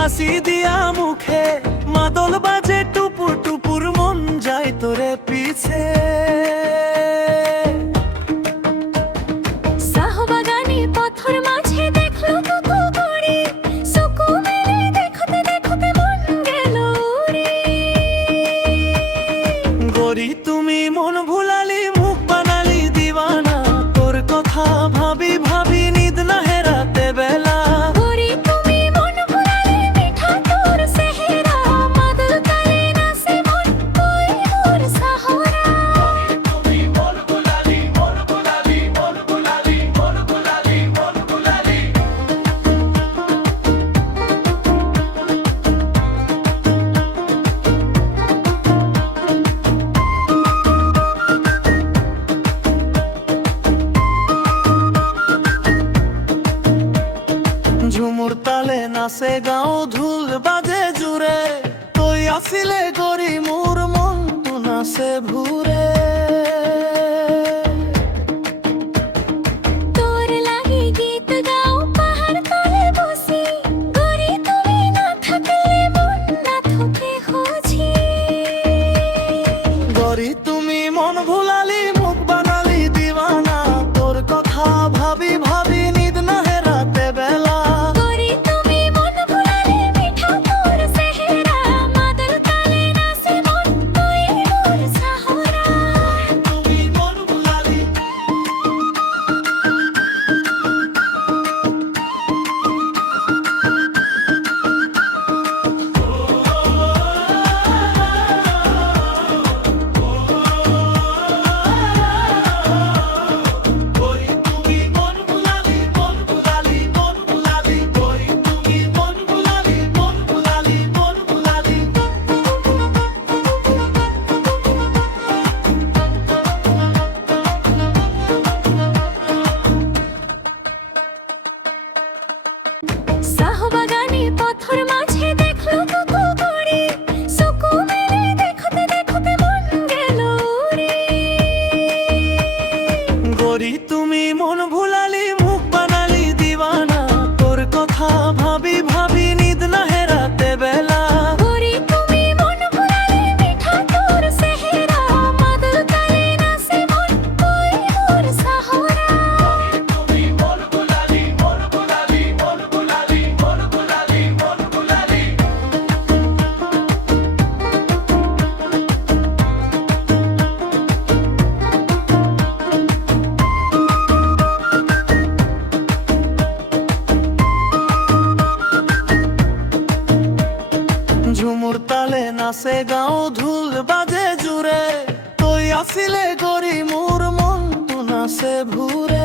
হাসি দিয়া মুখে মাদল বাজে টুপুর টুপুর মন যায় তোরে পিছে শাহবাগানে পথর মাঝে দেখলো কুকু করে সুকু মেলে দেখতে দেখতে মন গেল রে গরি তুমি মন ভুলালি মুখ বানালি দিওয়ানা তোর কথা ভাবি ভাবি নিদ না হেরাতে বেলা গরি তুমি মন ভুলালে মিঠা তোর সেহেরা মাদল তালে নাচে মন কই মোর সাহরা তুমি মন ভুলালি মন ভুলালি মন ভুলালি মন ভুলালি মন ভুলালি ঝুমুর তালে নাচে গাও ধুল বাজে জুড়ে তুই আসিলে গরি মোর মন তু নাচে ভুরে তোর লাগি গীত গাও পাহাড় তলে বসি গরি তুমি না থাকলে মন না থকে খুঁজি গরি তুমি মন ভুলালি মুখ বানালি দিওয়ানা তোর কথা ভাবি ভাবি নিদ না হেরাতে বেলা গরি তুমি মন ভুলালে মিঠা তোর সেহেরা মাদল তালে নাচে মন কই মোর সাহরা তুমি মন ভুলালি গরি তুমি মন ভুলালি মন ভুলালি মন ভুলালি গরি তুমি মন ভুলালি মন ভুলালি মন ভুলালি শাহবাগানে পথর মাঝে দেখলো কুকু করে সুকু মেলে দেখতে দেখতে মন গেল রে গরি তুমি মন ভুলালি মুখ বানালি দিওয়ানা তোর কথা ভাবি ভাবি নিদ না হেরাতে বেলা গরি তুমি মন ভুলালে মিঠা তোর সেহেরা মাদল তালে নাচে মন কই মোর সাহরা তুমি মন ভুলালি মন ভুলালি মন ভুলালি মন ভুলালি মন ভুলালি ঝুমুর তালে নাচে গাও ধুল বাজে জুড়ে তুই আসিলে গরি মোর মন তু নাচে ভুরে